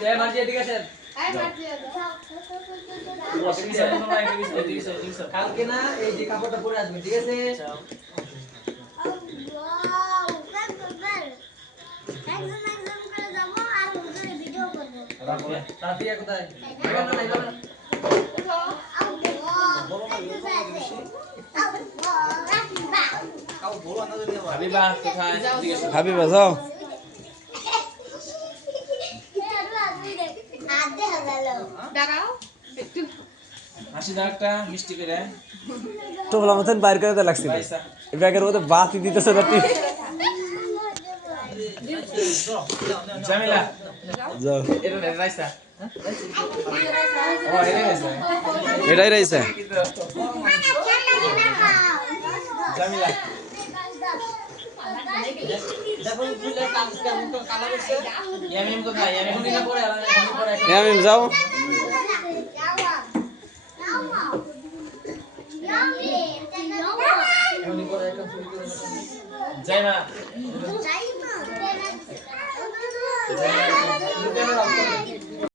জয় মাঝি এদিকে আসেন কালকে না এই যে কাপড়টা পরে আসবে ঠিক আছে তাতিয়া কোথায় হাবিবা যাও টোপলা মতন বাইর করে লাগছিল এই ব্যাগের মধ্যে বাতি দিতেছে না ঠিক জামিলা যাও এটা রাইসা এটাই রয়েছে জামিলা দেখো ফুলে কেমন তো কালার হচ্ছে ইয়ামিম কোথায় ইয়ামিম দিনা পরে ইয়ামিম যাও জয় মা